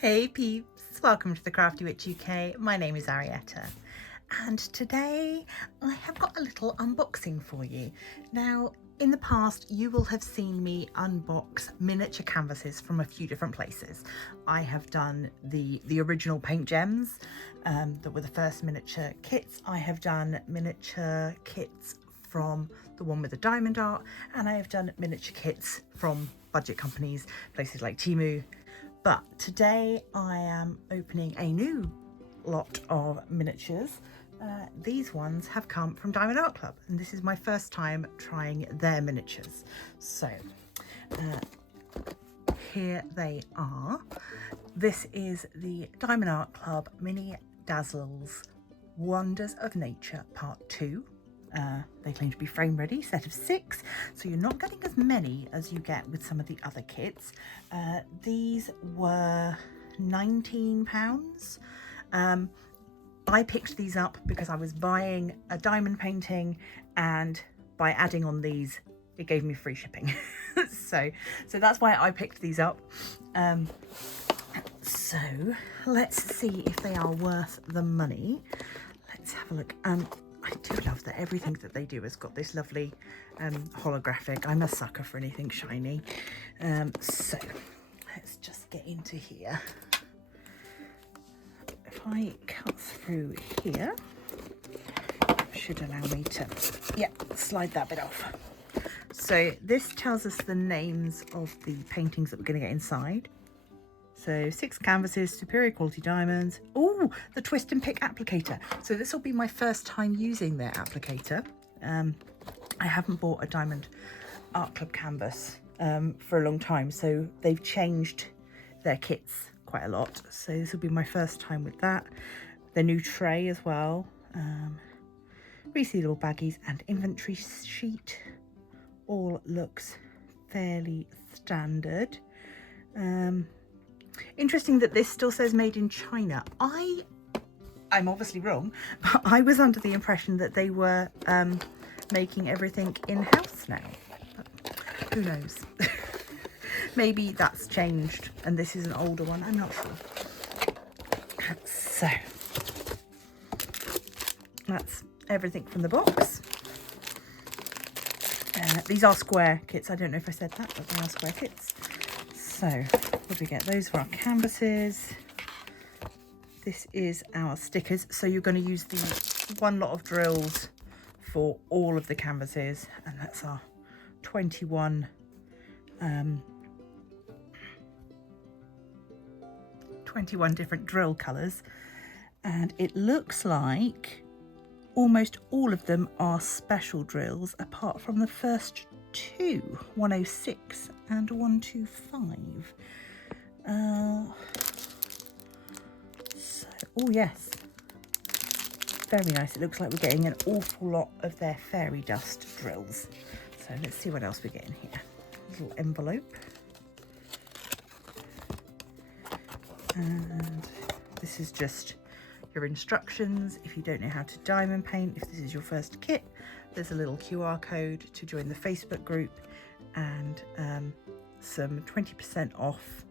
Hey peeps, welcome to the Crafty Witch UK. My name is Arietta and today I have got a little unboxing for you. Now in the past you will have seen me unbox miniature canvases from a few different places. I have done the original paint gems that were the first miniature kits. I have done miniature kits from the one with the diamond art, and I have done miniature kits from budget companies, places like Temu. But today I am opening a new lot of miniatures. These ones have come from Diamond Art Club, and this is my first time trying their miniatures. So here they are. This is the Diamond Art Club Mini Dazzles Wonders of Nature Part 2. They claim to be frame ready, set of 6, so you're not getting as many as you get with some of the other kits. These were £19. I picked these up because I was buying a diamond painting, and by adding on these it gave me free shipping. so that's why I picked these up. So let's see if they are worth the money. Let's have a look. I do love that everything that they do has got this lovely holographic. I'm a sucker for anything shiny. So let's just get into here. If I cut through here, should allow me to, yeah, slide that bit off. So this tells us the names of the paintings that we're going to get inside. So 6 canvases, superior quality diamonds. Oh, the twist and pick applicator. So this will be my first time using their applicator. I haven't bought a Diamond Art Club canvas for a long time, so they've changed their kits quite a lot. So this will be my first time with that. The new tray as well. Resealable baggies and inventory sheet. All looks fairly standard. Interesting that this still says made in China. I'm obviously wrong, but I was under the impression that they were making everything in-house now. But who knows? Maybe that's changed and this is an older one. I'm not sure. So that's everything from the box. These are square kits. I don't know if I said that, but they are square kits. So what do we get? Those are our canvases. This is our stickers. So you're going to use the one lot of drills for all of the canvases, and that's our 21 different drill colours. And it looks like almost all of them are special drills, apart from the first 2, 106 and 125. Oh yes, very nice. It looks like we're getting an awful lot of their fairy dust drills. So let's see what else we're getting here. Little envelope. And this is just your instructions. If you don't know how to diamond paint, if this is your first kit, there's a little QR code to join the Facebook group, and some 20% off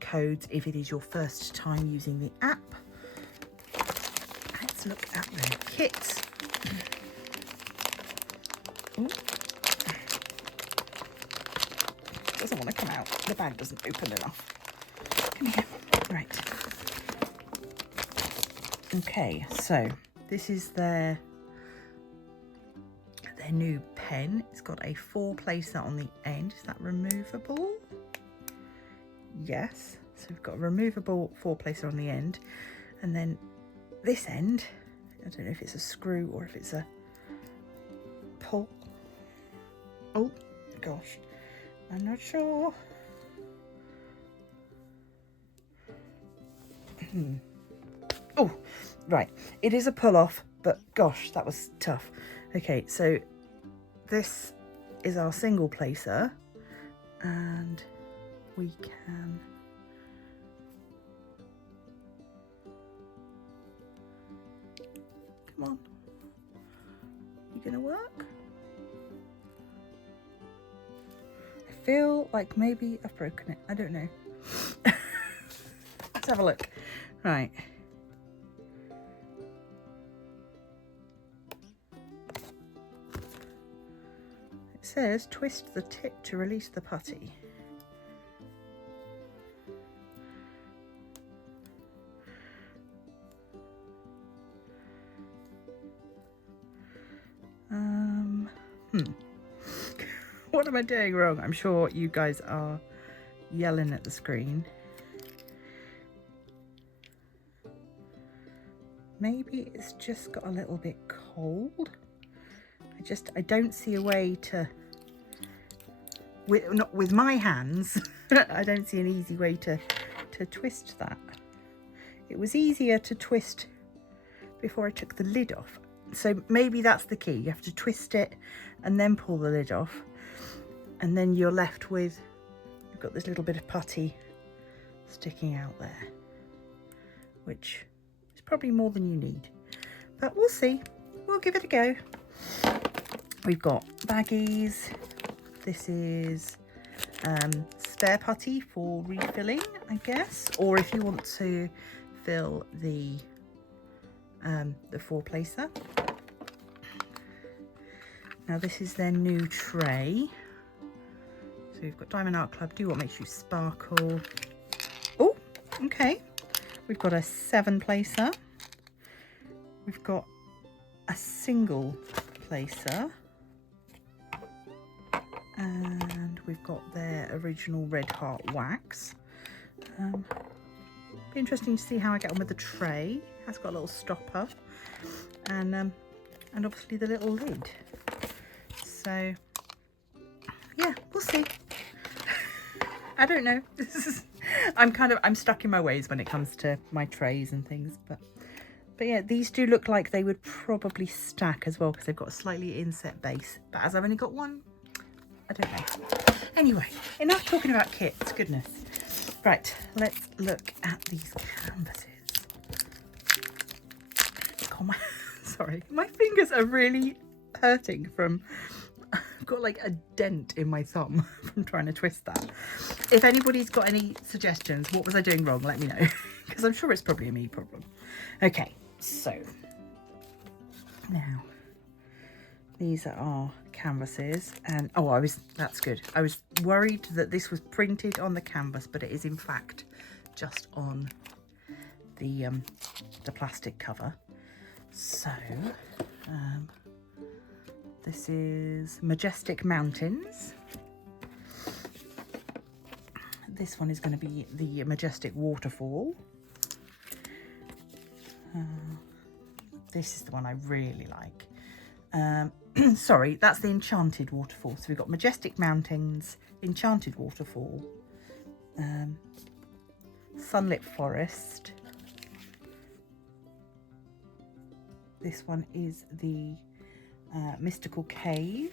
codes if it is your first time using the app. Let's look at the kits. Ooh. Doesn't want to come out. The bag doesn't open enough. Come here. Right. Okay, so this is their new pen. It's got a 4-placer on the end. Is that removable? Yes. So we've got a removable 4-placer on the end, and then this end, I don't know if it's a screw or if it's a pull. Oh gosh, I'm not sure. Oh, right, it is a pull off, but gosh, that was tough. Okay, so this is our single placer, and we can come on, you gonna work? I feel like maybe I've broken it, I don't know. have a look. Right. It says twist the tip to release the putty. What am I doing wrong? I'm sure you guys are yelling at the screen. Maybe it's just got a little bit cold. I don't see a way to, not with my hands, I don't see an easy way to twist that. It was easier to twist before I took the lid off. So maybe that's the key. You have to twist it and then pull the lid off. And then you're left with, you've got this little bit of putty sticking out there, which is probably more than you need. But we'll see. We'll give it a go. We've got baggies. This is spare putty for refilling, I guess. Or if you want to fill the 4-placer. Now this is their new tray. So we've got Diamond Art Club, do what makes you sparkle. Oh, okay. We've got a 7-placer. We've got a single placer. And we've got their original Red Heart wax. Be interesting to see how I get on with the tray. It has got a little stopper. And obviously the little lid. So yeah, we'll see. I don't know. I'm stuck in my ways when it comes to my trays and things, but yeah, these do look like they would probably stack as well because they've got a slightly inset base. But as I've only got one, I don't know. Anyway, enough talking about kits, goodness. Right, let's look at these canvases. Oh, sorry, my fingers are really hurting from, I've got like a dent in my thumb from trying to twist that. If anybody's got any suggestions, what was I doing wrong, let me know, because I'm sure it's probably a me problem. Okay, so now these are our canvases, and oh, that's good. I was worried that this was printed on the canvas, but it is in fact just on the plastic cover. So this is Majestic Mountains. This one is going to be the Majestic Waterfall. This is the one I really like. Sorry, that's the Enchanted Waterfall. So we've got Majestic Mountains, Enchanted Waterfall, Sunlit Forest. This one is the Mystical Cave,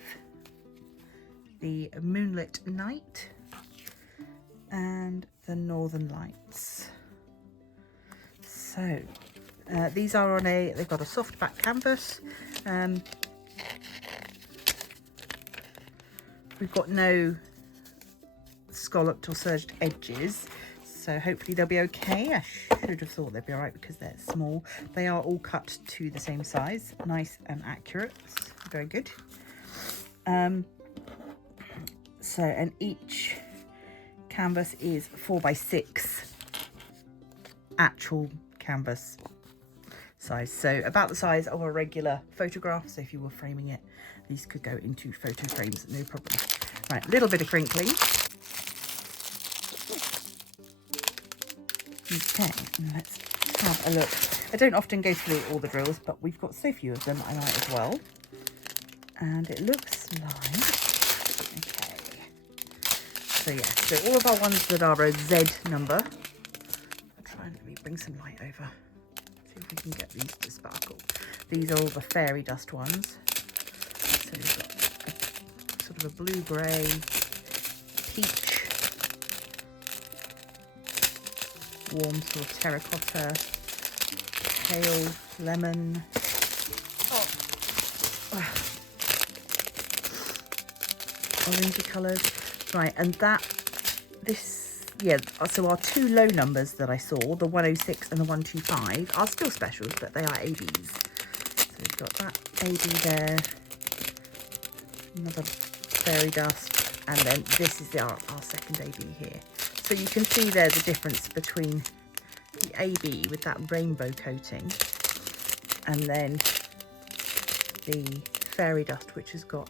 the Moonlit Night, and the Northern Lights. So these are on they've got a soft back canvas. We've got no scalloped or serged edges, so hopefully they'll be okay. I should have thought they'd be all right because they're small. They are all cut to the same size, nice and accurate. Very good. So, and each canvas is 4x6 actual canvas size, so about the size of a regular photograph. So if you were framing it, these could go into photo frames, no problem. Right, a little bit of crinkling. Okay, let's have a look. I don't often go through all the drills, but we've got so few of them, I might as well. And it looks like, okay. So yeah, so all of our ones that are a Z number. I'll try and let me bring some light over. See if we can get these to sparkle. These are all the fairy dust ones. So we've got a, sort of a blue-grey, peach, warm sort of terracotta, pale lemon. Orangey colours. Right, and this yeah, so our two low numbers that I saw, the 106 and the 125, are still specials, but they are ABs. So we've got that AB there, another fairy dust, and then this is our second AB here. So you can see there the difference between the AB with that rainbow coating and then the fairy dust, which has got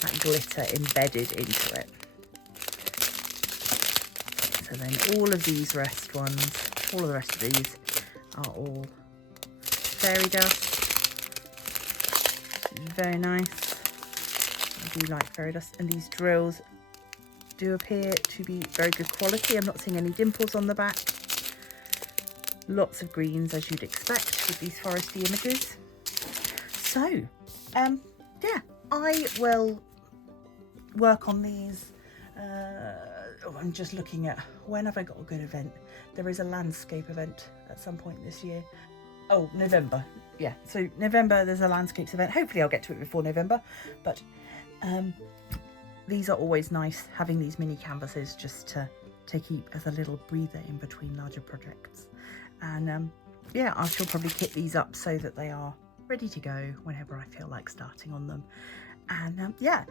that glitter embedded into it. So then all of these ones, all of the rest of these are all fairy dust. Very nice. I do like fairy dust, and these drills do appear to be very good quality. I'm not seeing any dimples on the back. Lots of greens, as you'd expect with these foresty images. So yeah, I will work on these. I'm just looking at when have I got a good event. There is a landscape event at some point this year. Oh, November. Yeah, so November there's a landscapes event. Hopefully I'll get to it before November, but these are always nice, having these mini canvases just to keep as a little breather in between larger projects. And yeah, I shall probably kit these up so that they are ready to go whenever I feel like starting on them. And yeah,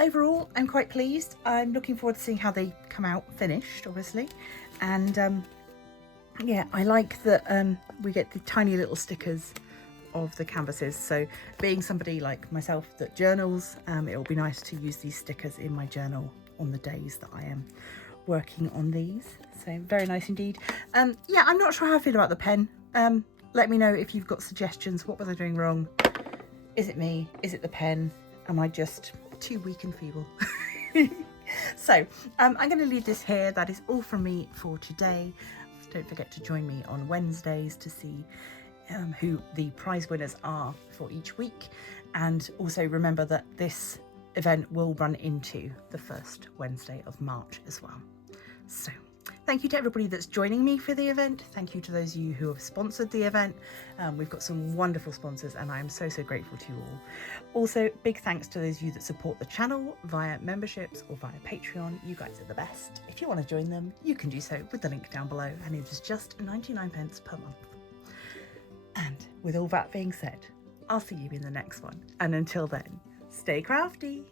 overall I'm quite pleased. I'm looking forward to seeing how they come out finished, obviously. And yeah, I like that we get the tiny little stickers of the canvases. So being somebody like myself that journals, it will be nice to use these stickers in my journal on the days that I am working on these. So very nice indeed. Yeah, I'm not sure how I feel about the pen. Let me know if you've got suggestions. What was I doing wrong? Is it me? Is it the pen? Am I just too weak and feeble? So I'm going to leave this here. That is all from me for today. Don't forget to join me on Wednesdays to see who the prize winners are for each week. And also remember that this event will run into the first Wednesday of March as well. So thank you to everybody that's joining me for the event. Thank you to those of you who have sponsored the event. We've got some wonderful sponsors and I'm so grateful to you all. Also, big thanks to those of you that support the channel via memberships or via Patreon. You guys are the best. If you want to join them, you can do so with the link down below, and it is just 99p per month. And with all that being said, I'll see you in the next one. And until then, stay crafty.